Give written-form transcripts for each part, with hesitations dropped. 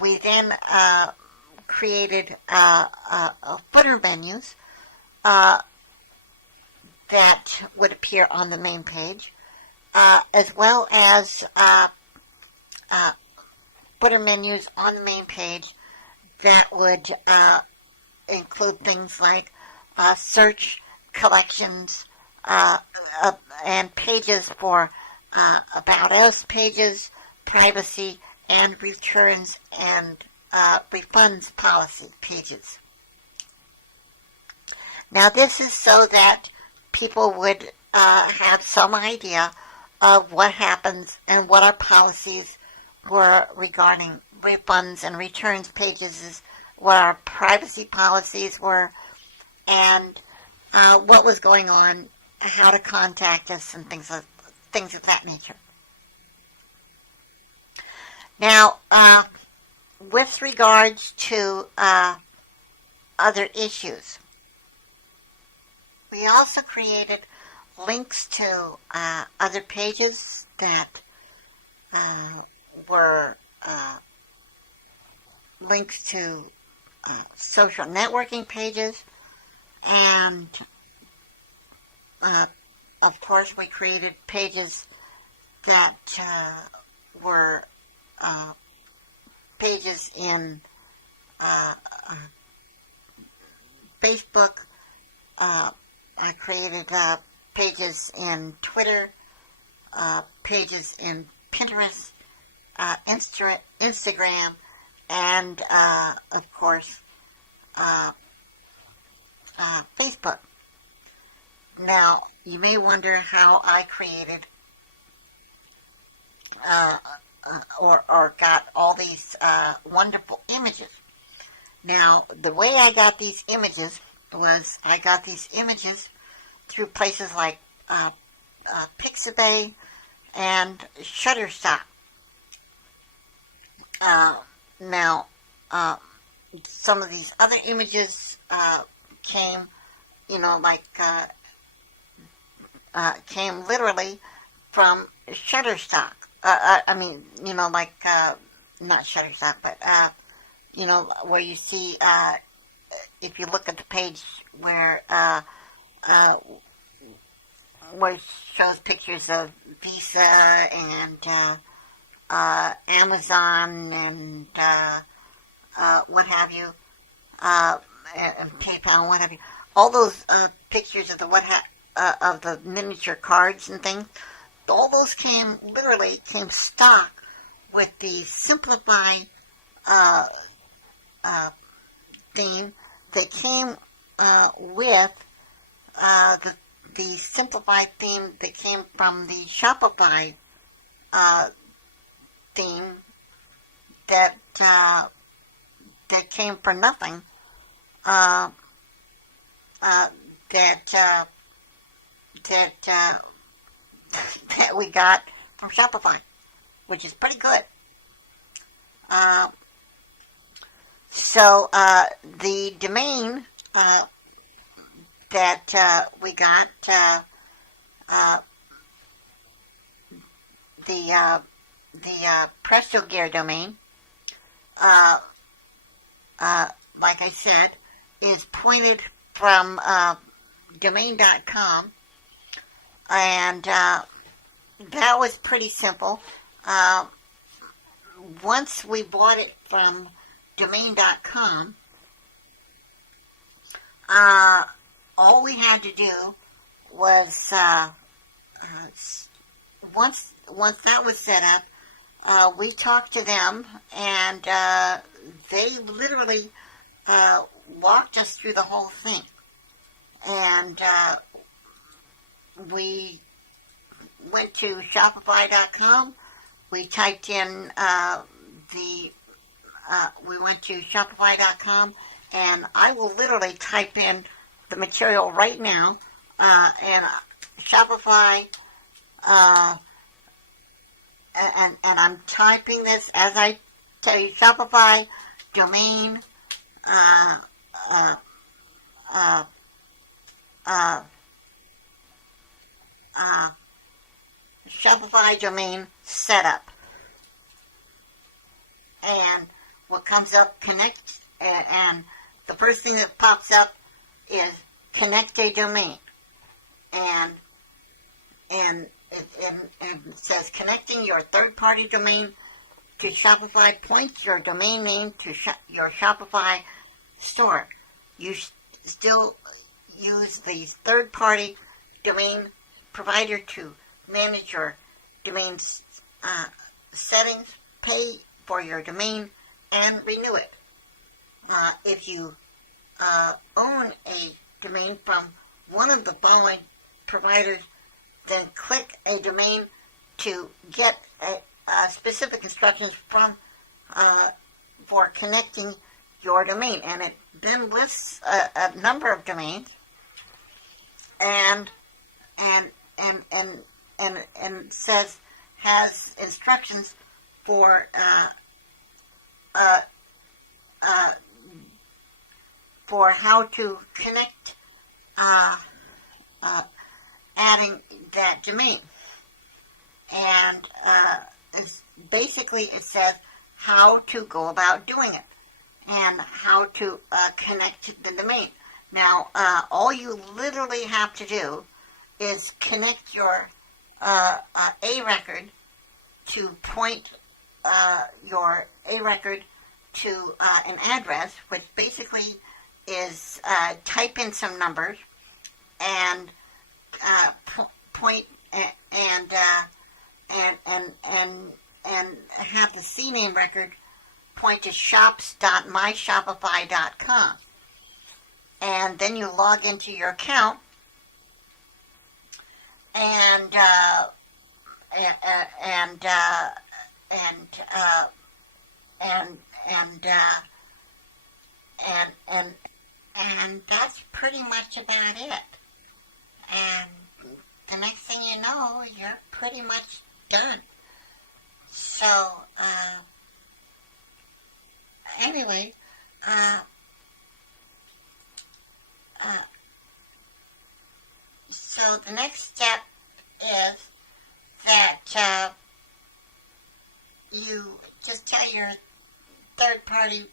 We then created footer menus that would appear on the main page, as well as footer menus on the main page that would include things like search, collections, and pages for About Us pages, privacy, and returns and refunds policy pages. Now, this is so that people would have some idea of what happens and what our policies were regarding refunds and returns pages, what our privacy policies were, and what was going on, how to contact us, and things of that nature. Now, with regards to other issues, we also created links to other pages that were links to social networking pages, and of course we created pages that were pages in Facebook. I created pages in Twitter, pages in Pinterest, Instagram, and of course Facebook. Now, you may wonder how I created or got all these wonderful images. Now, the way I got these images was I got these images through places like Pixabay and Shutterstock. Now, some of these other images came, came literally from Shutterstock. Not Shutterstock, but, where you see, if you look at the page where it shows pictures of Visa and Amazon and what have you, and PayPal and what have you. All those pictures of of the miniature cards and things, all those came stock with the Simplify theme. They came with the simplified theme that came from the Shopify theme that came for nothing. That we got from Shopify, which is pretty good. So the domain that we got, the Presto Gear domain, like I said, is pointed from domain.com, and that was pretty simple. Once we bought it from domain.com, all we had to do was once that was set up, we talked to them, and they literally walked us through the whole thing. And we went to Shopify.com. We typed in we went to Shopify.com, and I will literally type in the material right now, and Shopify, and I'm typing this as I tell you, Shopify domain, Shopify domain setup. comes up connect, and the first thing that pops up is connect a domain, and it says connecting your third-party domain to Shopify points your domain name to your Shopify store. You still use the third-party domain provider to manage your domain settings, pay for your domain, and renew it. If you own a domain from one of the following providers, then click a domain to get specific instructions for connecting your domain, and it then lists a number of domains, and says has instructions for how to connect, adding that domain, and basically it says how to go about doing it and how to connect the domain. Now, all you literally have to do is connect your A record to point your A record to an address, which basically is type in some numbers and point and have the CNAME record point to shops.myshopify.com, and then you log into your account and that's pretty much about it. And the next thing you know, you're pretty much done. So, anyway, so the next step is that you just tell your third party,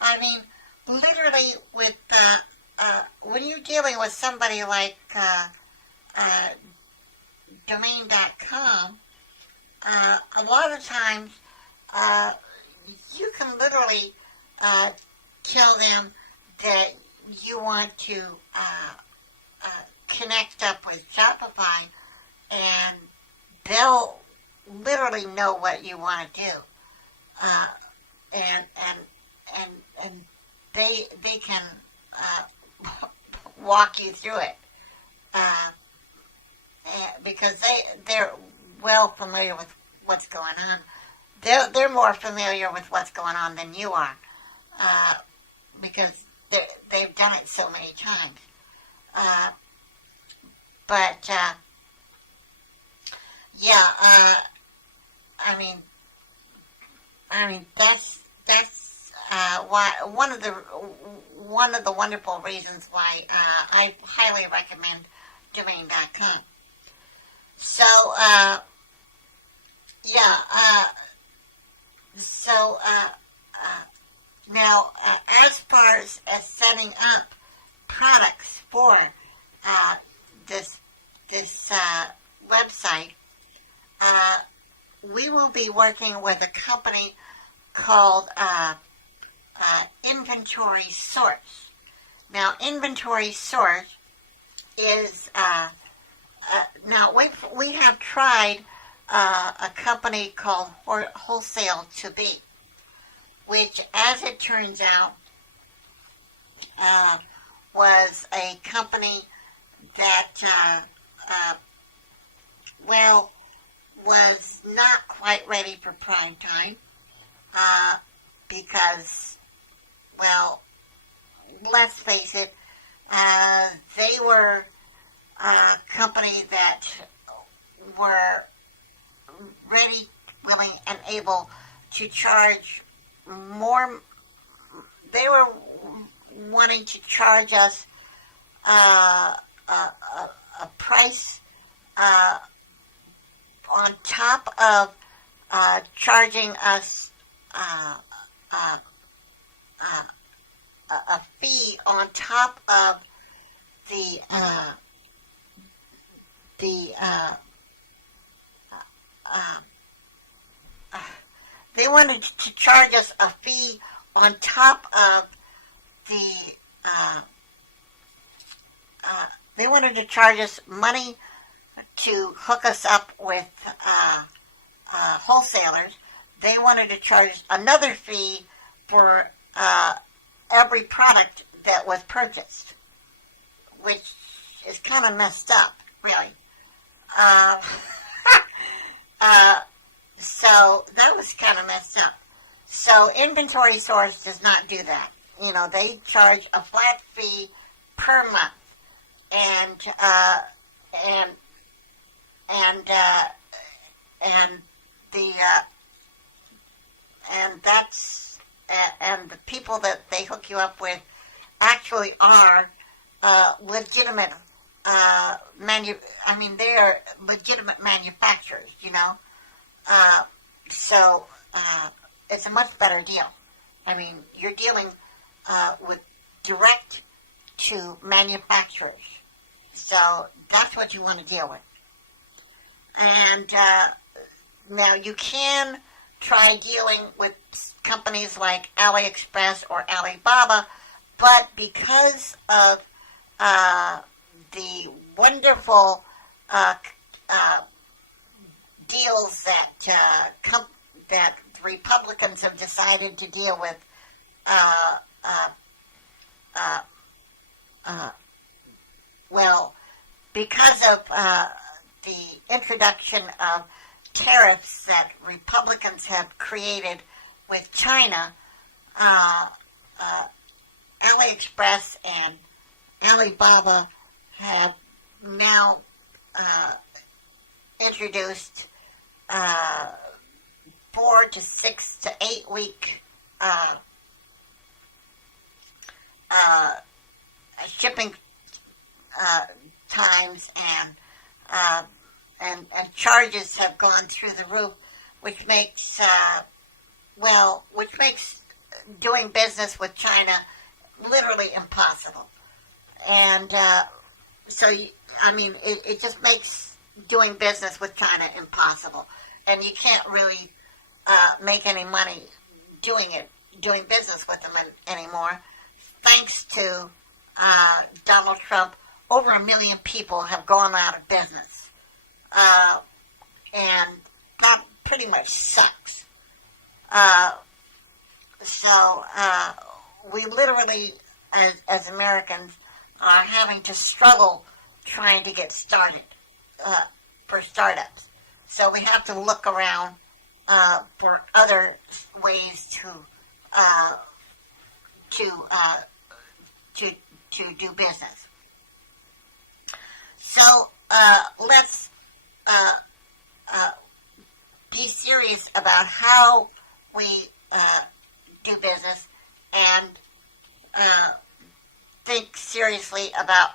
I mean, literally with, when you're dealing with somebody like domain.com, a lot of times you can literally tell them that you want to connect up with Shopify, and they'll literally know what you want to do, and they can walk you through it, because they're well familiar with what's going on. They're more familiar with what's going on than you are, because they've done it so many times. But I mean that's why one of the wonderful reasons why I highly recommend domain.com. So now as far as setting up products for this website, we will be working with a company called Inventory Source. Now, Inventory Source is now we have tried a company called Wholesale to Be, which, as it turns out, was a company that was not quite ready for prime time, because, well, let's face it, they were a company that were ready, willing, and able to charge more. They were wanting to charge us a price on top of charging us a fee on top of the the uh, they wanted to charge us a fee on top of the they wanted to charge us money to hook us up with wholesalers. They wanted to charge another fee for every product that was purchased, which is kind of messed up, really. Uh, so that was kind of messed up. So Inventory Source does not do that. You know, they charge a flat fee per month, and and and and the and that's and the people that they hook you up with actually are legitimate they are legitimate manufacturers, you know. So it's a much better deal. I mean, you're dealing with direct to manufacturers. So that's what you want to deal with. And now you can try dealing with companies like AliExpress or Alibaba, but because of the wonderful deals that Republicans have decided to deal with, well, because of the introduction of tariffs that Republicans have created with China, AliExpress and Alibaba have now introduced 4 to 6 to 8 week shipping times, and charges have gone through the roof, which makes doing business with China literally impossible. And it just makes doing business with China impossible, and you can't really make any money doing business with them anymore. Thanks to Donald Trump, over 1 million people have gone out of business, and that pretty much sucks. We literally, as Americans, are having to struggle trying to get started for startups. So we have to look around for other ways to do business. So let's be serious about how we do business, and think seriously about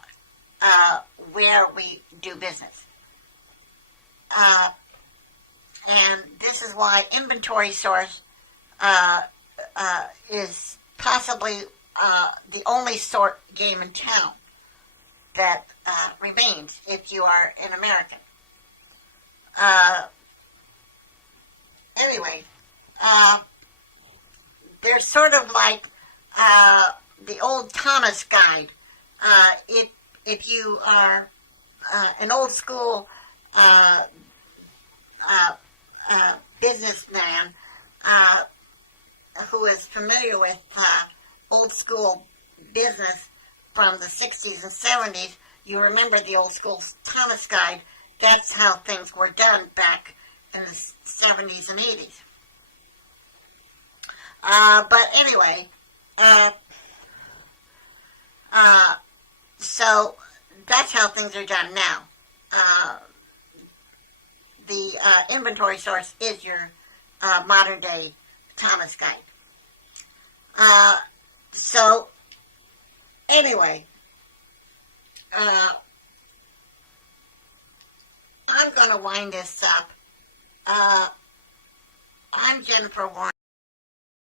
where we do business. And this is why Inventory Source is possibly the only sort game in town that remains if you are an American. Anyway, they're sort of like the old Thomas Guide. If you are an old school businessman who is familiar with old school business from the 60s and 70s, you remember the old school Thomas Guide. That's how things were done back in the 70s and 80s. But anyway, so that's how things are done now. The Inventory Source is your modern day Thomas Guide. So anyway, I'm going to wind this up. I'm Jennifer Warren.